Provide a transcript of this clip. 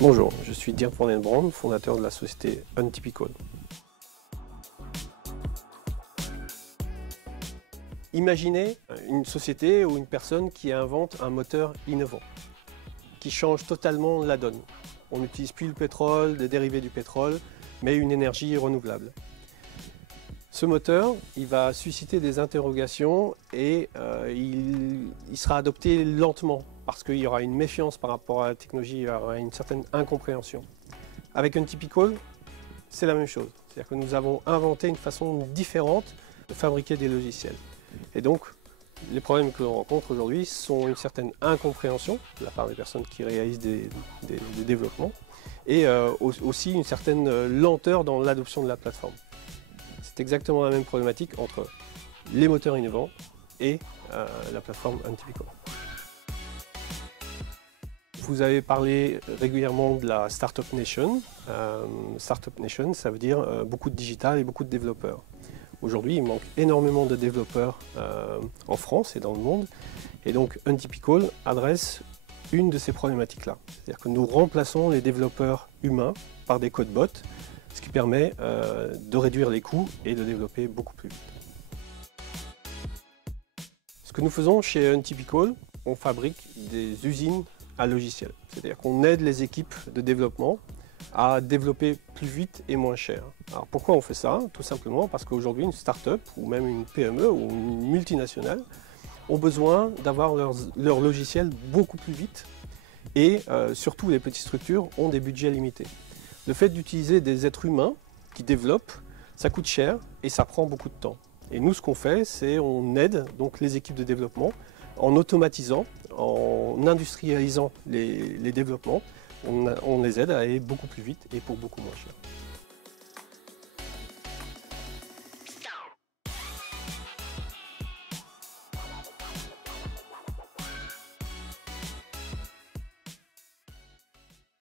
Bonjour, je suis Dirk van den Brand, fondateur de la société Untypical. Imaginez une société ou une personne qui invente un moteur innovant, qui change totalement la donne. On n'utilise plus le pétrole, des dérivés du pétrole, mais une énergie renouvelable. Ce moteur, il va susciter des interrogations et il sera adopté lentement parce qu'il y aura une méfiance par rapport à la technologie, il y aura une certaine incompréhension. Avec Untypical, c'est la même chose. C'est-à-dire que nous avons inventé une façon différente de fabriquer des logiciels. Et donc, les problèmes que l'on rencontre aujourd'hui sont une certaine incompréhension de la part des personnes qui réalisent des développements et aussi une certaine lenteur dans l'adoption de la plateforme. C'est exactement la même problématique entre les moteurs innovants et la plateforme Untypical. Vous avez parlé régulièrement de la Startup Nation. Startup Nation, ça veut dire beaucoup de digital et beaucoup de développeurs. Aujourd'hui, il manque énormément de développeurs en France et dans le monde. Et donc Untypical adresse une de ces problématiques-là. C'est-à-dire que nous remplaçons les développeurs humains par des codebots, ce qui permet de réduire les coûts et de développer beaucoup plus vite. Ce que nous faisons chez Untypical, on fabrique des usines à logiciels. C'est-à-dire qu'on aide les équipes de développement à développer plus vite et moins cher. Alors pourquoi on fait ça? Tout simplement parce qu'aujourd'hui, une start-up ou même une PME ou une multinationale ont besoin d'avoir leur logiciel beaucoup plus vite et surtout les petites structures ont des budgets limités. Le fait d'utiliser des êtres humains qui développent, ça coûte cher et ça prend beaucoup de temps. Et nous, ce qu'on fait, c'est on aide donc les équipes de développement en automatisant, en industrialisant les développements. On les aide à aller beaucoup plus vite et pour beaucoup moins cher.